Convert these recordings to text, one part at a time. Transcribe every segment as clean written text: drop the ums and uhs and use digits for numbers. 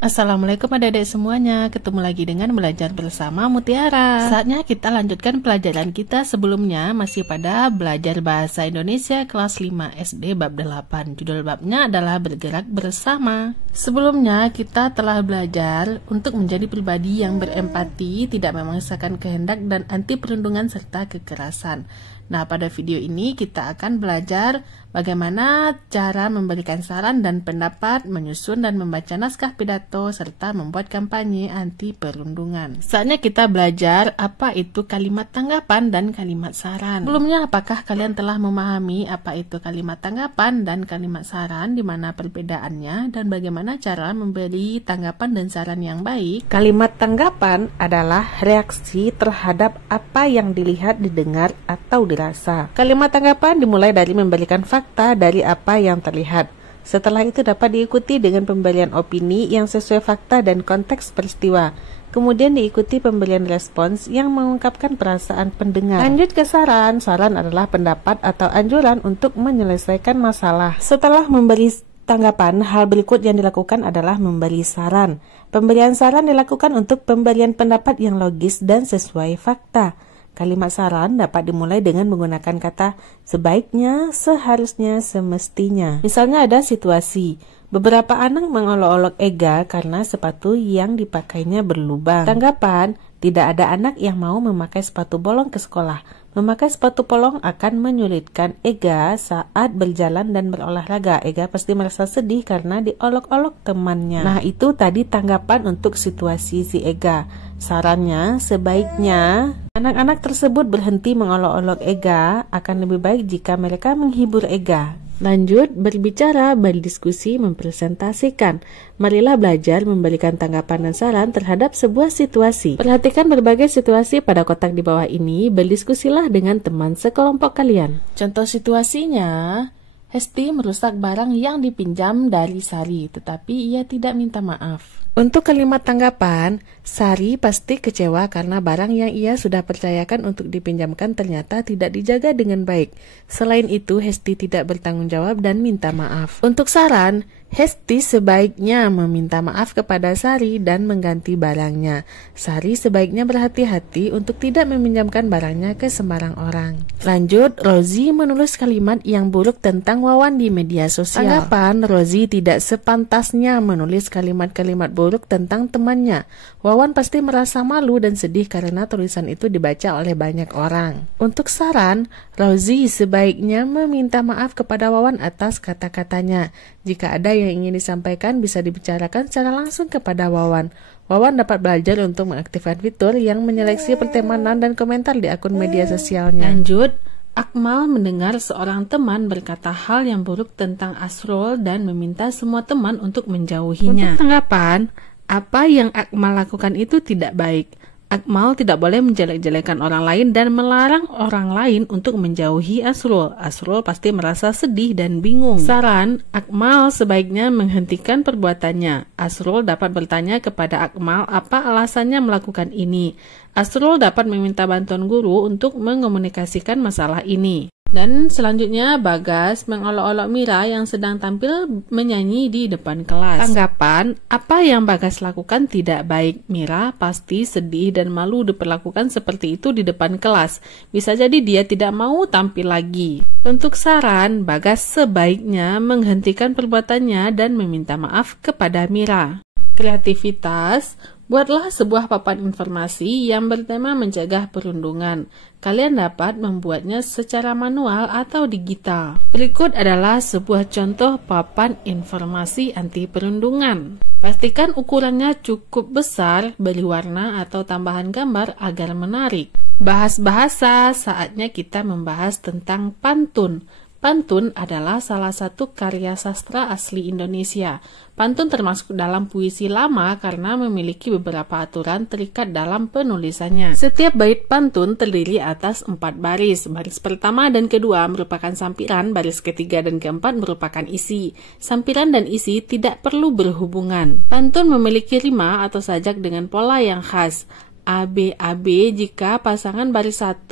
Assalamualaikum adik-adik semuanya, ketemu lagi dengan belajar bersama Mutiara. Saatnya kita lanjutkan pelajaran kita sebelumnya, masih pada belajar bahasa Indonesia kelas 5 SD bab 8. Judul babnya adalah bergerak bersama. Sebelumnya kita telah belajar untuk menjadi pribadi yang berempati, tidak memaksakan kehendak dan anti perundungan serta kekerasan. Nah, pada video ini kita akan belajar bagaimana cara memberikan saran dan pendapat, menyusun dan membaca naskah pidato, serta membuat kampanye anti perundungan. Saatnya kita belajar apa itu kalimat tanggapan dan kalimat saran. Sebelumnya, apakah kalian telah memahami apa itu kalimat tanggapan dan kalimat saran, di mana perbedaannya, dan bagaimana cara memberi tanggapan dan saran yang baik? Kalimat tanggapan adalah reaksi terhadap apa yang dilihat, didengar, atau dirasa. Kalimat tanggapan dimulai dari memberikan fakta dari apa yang terlihat. Setelah itu dapat diikuti dengan pemberian opini yang sesuai fakta dan konteks peristiwa. Kemudian diikuti pemberian respons yang mengungkapkan perasaan pendengar. Lanjut ke saran. Saran adalah pendapat atau anjuran untuk menyelesaikan masalah. Setelah memberi tanggapan, hal berikut yang dilakukan adalah memberi saran. Pemberian saran dilakukan untuk pemberian pendapat yang logis dan sesuai fakta. Kalimat saran dapat dimulai dengan menggunakan kata sebaiknya, seharusnya, semestinya. Misalnya ada situasi, beberapa anak mengolok-olok Ega karena sepatu yang dipakainya berlubang. Tanggapan, tidak ada anak yang mau memakai sepatu bolong ke sekolah. Memakai sepatu bolong akan menyulitkan Ega saat berjalan dan berolahraga. Ega pasti merasa sedih karena diolok-olok temannya. Nah, itu tadi tanggapan untuk situasi si Ega. Sarannya, sebaiknya anak-anak tersebut berhenti mengolok-olok Ega, akan lebih baik jika mereka menghibur Ega. Lanjut, berbicara, berdiskusi, mempresentasikan. Marilah belajar memberikan tanggapan dan saran terhadap sebuah situasi. Perhatikan berbagai situasi pada kotak di bawah ini, berdiskusilah dengan teman sekelompok kalian. Contoh situasinya, Hesti merusak barang yang dipinjam dari Sari, tetapi ia tidak minta maaf. Untuk kalimat tanggapan, Sari pasti kecewa karena barang yang ia sudah percayakan untuk dipinjamkan ternyata tidak dijaga dengan baik. Selain itu, Hesti tidak bertanggung jawab dan minta maaf. Untuk saran, Hesti sebaiknya meminta maaf kepada Sari dan mengganti barangnya. Sari sebaiknya berhati-hati untuk tidak meminjamkan barangnya ke sembarang orang. Lanjut, Rozi menulis kalimat yang buruk tentang Wawan di media sosial. Tanggapan, Rozi tidak sepantasnya menulis kalimat-kalimat buruk tentang temannya. Wawan pasti merasa malu dan sedih karena tulisan itu dibaca oleh banyak orang. Untuk saran, Rozi sebaiknya meminta maaf kepada Wawan atas kata-katanya. Jika ada yang ingin disampaikan, bisa dibicarakan secara langsung kepada Wawan. Wawan dapat belajar untuk mengaktifkan fitur yang menyeleksi pertemanan dan komentar di akun media sosialnya. Lanjut, Akmal mendengar seorang teman berkata hal yang buruk tentang Asrul dan meminta semua teman untuk menjauhinya. Untuk tanggapan, apa yang Akmal lakukan itu tidak baik. Akmal tidak boleh menjelek-jelekan orang lain dan melarang orang lain untuk menjauhi Asrul. Asrul pasti merasa sedih dan bingung. Saran, Akmal sebaiknya menghentikan perbuatannya. Asrul dapat bertanya kepada Akmal apa alasannya melakukan ini. Asrul dapat meminta bantuan guru untuk mengomunikasikan masalah ini. Dan selanjutnya, Bagas mengolok-olok Mira yang sedang tampil menyanyi di depan kelas. Tanggapan, apa yang Bagas lakukan tidak baik. Mira pasti sedih dan malu diperlakukan seperti itu di depan kelas. Bisa jadi dia tidak mau tampil lagi. Untuk saran, Bagas sebaiknya menghentikan perbuatannya dan meminta maaf kepada Mira. Kreativitas, buatlah sebuah papan informasi yang bertema mencegah perundungan. Kalian dapat membuatnya secara manual atau digital. Berikut adalah sebuah contoh papan informasi anti perundungan. Pastikan ukurannya cukup besar, beri warna atau tambahan gambar agar menarik. Bahas bahasa, saatnya kita membahas tentang pantun. Pantun adalah salah satu karya sastra asli Indonesia. Pantun termasuk dalam puisi lama karena memiliki beberapa aturan terikat dalam penulisannya. Setiap bait pantun terdiri atas 4 baris. Baris pertama dan kedua merupakan sampiran, baris ketiga dan keempat merupakan isi. Sampiran dan isi tidak perlu berhubungan. Pantun memiliki rima atau sajak dengan pola yang khas. AB jika pasangan baris 1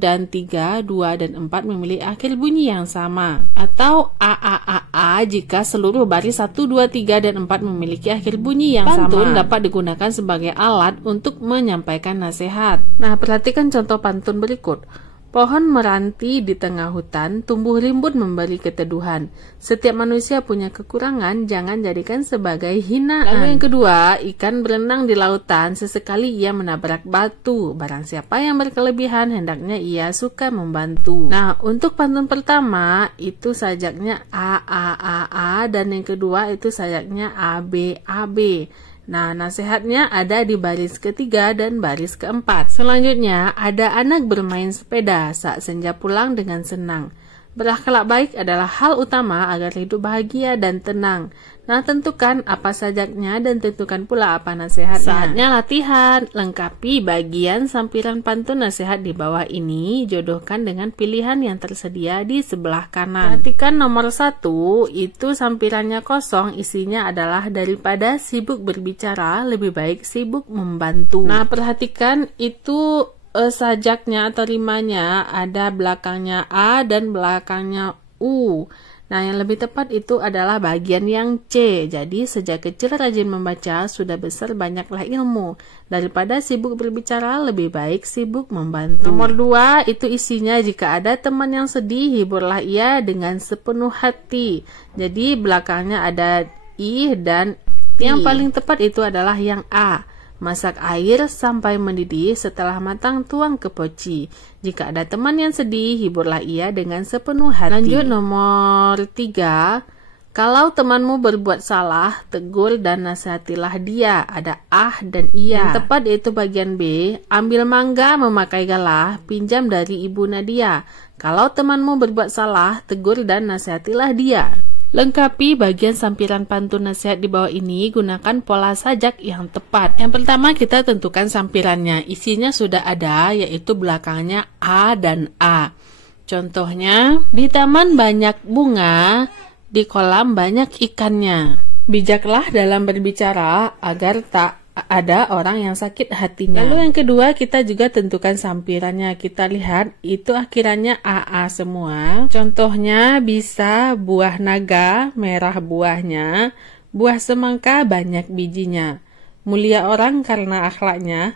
dan 3, 2 dan 4 memiliki akhir bunyi yang sama. Atau AAAA jika seluruh baris 1, 2, 3 dan 4 memiliki akhir bunyi yang sama. Pantun dapat digunakan sebagai alat untuk menyampaikan nasihat. Nah, perhatikan contoh pantun berikut. Pohon meranti di tengah hutan, tumbuh rimbun memberi keteduhan. Setiap manusia punya kekurangan, jangan jadikan sebagai hinaan. Lalu yang kedua, ikan berenang di lautan, sesekali ia menabrak batu. Barang siapa yang berkelebihan, hendaknya ia suka membantu. Nah, untuk pantun pertama, itu sajaknya AAAA, dan yang kedua itu sajaknya ABAB. Nah, nasihatnya ada di baris ketiga dan baris keempat. Selanjutnya, ada anak bermain sepeda saat senja pulang dengan senang. Berakhlak baik adalah hal utama agar hidup bahagia dan tenang. Nah, tentukan apa sajaknya dan tentukan pula apa nasihatnya. Saatnya latihan. Lengkapi bagian sampiran pantun nasihat di bawah ini. Jodohkan dengan pilihan yang tersedia di sebelah kanan. Perhatikan nomor 1, itu sampirannya kosong. Isinya adalah daripada sibuk berbicara, lebih baik sibuk membantu. Nah, perhatikan itu sajaknya atau rimanya ada belakangnya A dan belakangnya U. Nah, yang lebih tepat itu adalah bagian yang C. Jadi, sejak kecil rajin membaca, sudah besar banyaklah ilmu. Daripada sibuk berbicara, lebih baik sibuk membantu. Nomor 2, itu isinya jika ada teman yang sedih, hiburlah ia dengan sepenuh hati. Jadi, belakangnya ada I dan I. Yang paling tepat itu adalah yang A. Masak air sampai mendidih, setelah matang tuang ke poci. Jika ada teman yang sedih, hiburlah ia dengan sepenuh hati. Lanjut nomor 3. Kalau temanmu berbuat salah, tegur dan nasihatilah dia. Ada dan iya. Yang tepat yaitu bagian B. Ambil mangga memakai galah, pinjam dari Ibu Nadia. Kalau temanmu berbuat salah, tegur dan nasihatilah dia. Lengkapi bagian sampiran pantun nasihat di bawah ini, gunakan pola sajak yang tepat. Yang pertama, kita tentukan sampirannya. Isinya sudah ada, yaitu belakangnya A dan A. Contohnya, di taman banyak bunga, di kolam banyak ikannya. Bijaklah dalam berbicara agar tak ada orang yang sakit hatinya. Lalu yang kedua, kita juga tentukan sampirannya. Kita lihat itu akhirannya AA semua. Contohnya bisa buah naga, merah buahnya, buah semangka banyak bijinya. Mulia orang karena akhlaknya,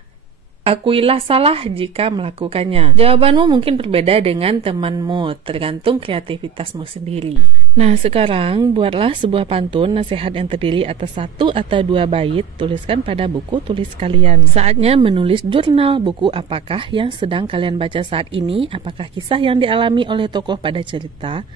akuilah salah jika melakukannya. Jawabanmu mungkin berbeda dengan temanmu, tergantung kreativitasmu sendiri. Nah, sekarang buatlah sebuah pantun nasihat yang terdiri atas 1 atau 2 bait, tuliskan pada buku tulis kalian. Saatnya menulis jurnal. Buku apakah yang sedang kalian baca saat ini? Apakah kisah yang dialami oleh tokoh pada cerita?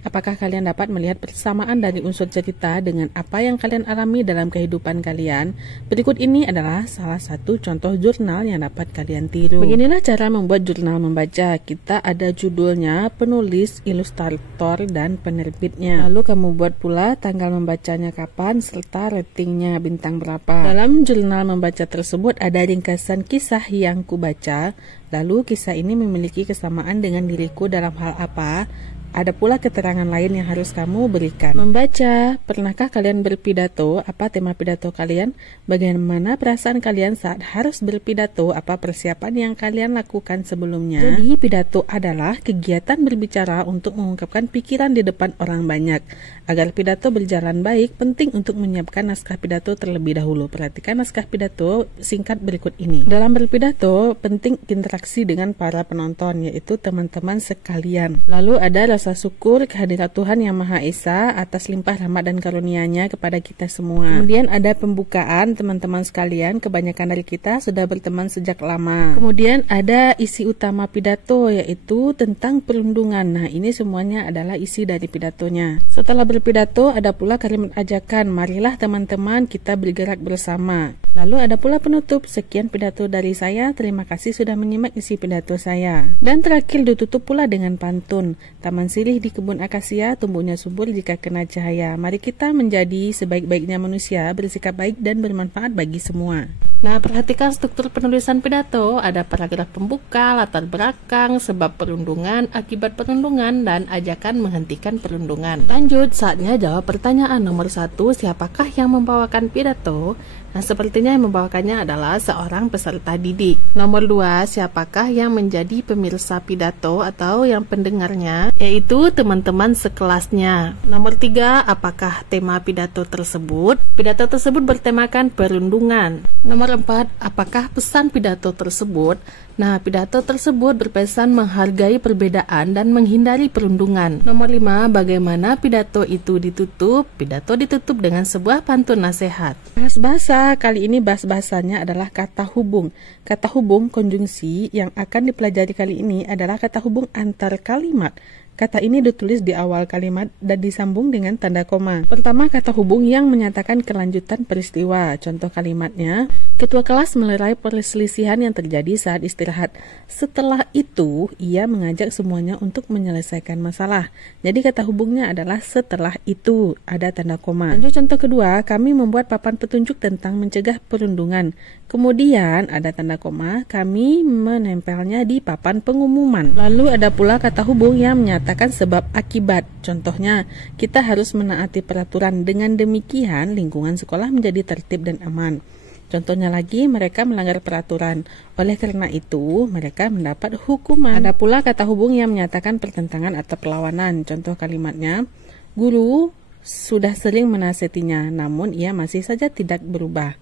Apakah kalian dapat melihat persamaan dari unsur cerita dengan apa yang kalian alami dalam kehidupan kalian? Berikut ini adalah salah satu contoh jurnal yang dapat kalian tiru. Beginilah cara membuat jurnal membaca. Kita ada judulnya, penulis, ilustrator, dan penerbitnya. Lalu kamu buat pula tanggal membacanya kapan, serta ratingnya bintang berapa. Dalam jurnal membaca tersebut ada ringkasan kisah yang kubaca. Lalu kisah ini memiliki kesamaan dengan diriku dalam hal apa? Ada pula keterangan lain yang harus kamu berikan. Membaca, pernahkah kalian berpidato? Apa tema pidato kalian? Bagaimana perasaan kalian saat harus berpidato? Apa persiapan yang kalian lakukan sebelumnya? Jadi, pidato adalah kegiatan berbicara untuk mengungkapkan pikiran di depan orang banyak. Agar pidato berjalan baik, penting untuk menyiapkan naskah pidato terlebih dahulu. Perhatikan naskah pidato singkat berikut ini. Dalam berpidato, penting interaksi dengan para penonton, yaitu teman-teman sekalian. Lalu ada rasa syukur kehadirat Tuhan Yang Maha Esa atas limpah rahmat dan karunia-Nya kepada kita semua. Kemudian ada pembukaan, teman-teman sekalian, kebanyakan dari kita sudah berteman sejak lama. Kemudian ada isi utama pidato, yaitu tentang perundungan. Nah, ini semuanya adalah isi dari pidatonya. Setelah berpidato, ada pula kalimat ajakan, marilah teman-teman kita bergerak bersama. Lalu ada pula penutup, sekian pidato dari saya, terima kasih sudah menyimak isi pidato saya. Dan terakhir ditutup pula dengan pantun, taman sirih di kebun akasia, tumbuhnya subur jika kena cahaya. Mari kita menjadi sebaik-baiknya manusia, bersikap baik dan bermanfaat bagi semua. Nah, perhatikan struktur penulisan pidato. Ada paragraf pembuka, latar belakang, sebab perundungan, akibat perundungan, dan ajakan menghentikan perundungan. Lanjut, saatnya jawab pertanyaan nomor 1. Siapakah yang membawakan pidato? Nah, sepertinya yang membawakannya adalah seorang peserta didik. Nomor 2, siapakah yang menjadi pemirsa pidato atau yang pendengarnya? Yaitu teman-teman sekelasnya. Nomor 3, apakah tema pidato tersebut? Pidato tersebut bertemakan perundungan. Nomor 4, apakah pesan pidato tersebut? Nah, pidato tersebut berpesan menghargai perbedaan dan menghindari perundungan. Nomor 5, bagaimana pidato itu ditutup? Pidato ditutup dengan sebuah pantun nasihat. Bahas bahasa, kali ini bahas bahasanya adalah kata hubung. Kata hubung konjungsi yang akan dipelajari kali ini adalah kata hubung antar kalimat. Kata ini ditulis di awal kalimat dan disambung dengan tanda koma. Pertama, kata hubung yang menyatakan kelanjutan peristiwa. Contoh kalimatnya, ketua kelas melerai perselisihan yang terjadi saat istirahat. Setelah itu, ia mengajak semuanya untuk menyelesaikan masalah. Jadi kata hubungnya adalah setelah itu, ada tanda koma. Lanjut contoh kedua, kami membuat papan petunjuk tentang mencegah perundungan. Kemudian ada tanda koma, kami menempelnya di papan pengumuman. Lalu ada pula kata hubung yang menyatakan sebab akibat. Contohnya, kita harus menaati peraturan. Dengan demikian, lingkungan sekolah menjadi tertib dan aman. Contohnya lagi, mereka melanggar peraturan. Oleh karena itu, mereka mendapat hukuman. Ada pula kata hubung yang menyatakan pertentangan atau perlawanan. Contoh kalimatnya, guru sudah sering menasihatinya, namun ia masih saja tidak berubah.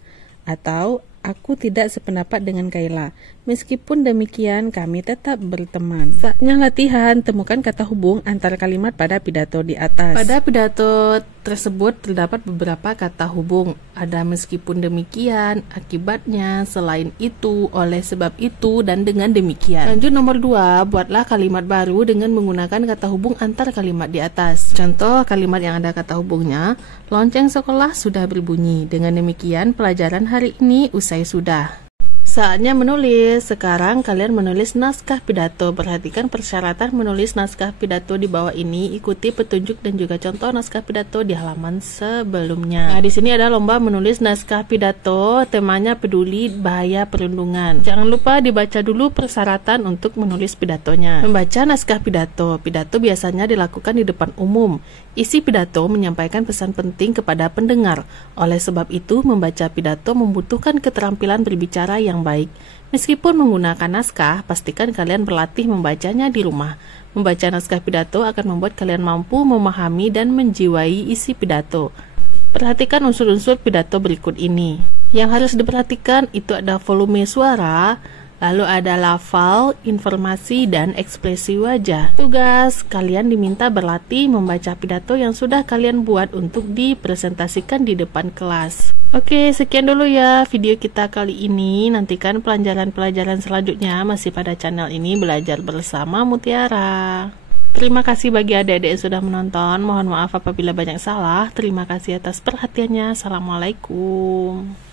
Atau, aku tidak sependapat dengan Kayla. Meskipun demikian, kami tetap berteman. Saatnya latihan, temukan kata hubung antar kalimat pada pidato di atas. Pada pidato tersebut terdapat beberapa kata hubung. Ada meskipun demikian, akibatnya, selain itu, oleh sebab itu, dan dengan demikian. Lanjut nomor 2, buatlah kalimat baru dengan menggunakan kata hubung antar kalimat di atas. Contoh kalimat yang ada kata hubungnya, lonceng sekolah sudah berbunyi. Dengan demikian, pelajaran hari ini usai sudah. Saatnya menulis. Sekarang kalian menulis naskah pidato. Perhatikan persyaratan menulis naskah pidato di bawah ini. Ikuti petunjuk dan juga contoh naskah pidato di halaman sebelumnya. Nah, di sini ada lomba menulis naskah pidato. Temanya peduli bahaya perundungan. Jangan lupa dibaca dulu persyaratan untuk menulis pidatonya. Membaca naskah pidato. Pidato biasanya dilakukan di depan umum. Isi pidato menyampaikan pesan penting kepada pendengar. Oleh sebab itu, membaca pidato membutuhkan keterampilan berbicara yang baik. Meskipun menggunakan naskah, pastikan kalian berlatih membacanya di rumah. Membaca naskah pidato akan membuat kalian mampu memahami dan menjiwai isi pidato. Perhatikan unsur-unsur pidato berikut ini. Yang harus diperhatikan itu ada volume suara, lalu ada lafal, informasi, dan ekspresi wajah. Tugas, kalian diminta berlatih membaca pidato yang sudah kalian buat untuk dipresentasikan di depan kelas. Oke, sekian dulu ya video kita kali ini. Nantikan pelajaran-pelajaran selanjutnya masih pada channel ini, Belajar Bersama Mutiara. Terima kasih bagi adik-adik yang sudah menonton. Mohon maaf apabila banyak salah. Terima kasih atas perhatiannya. Assalamualaikum.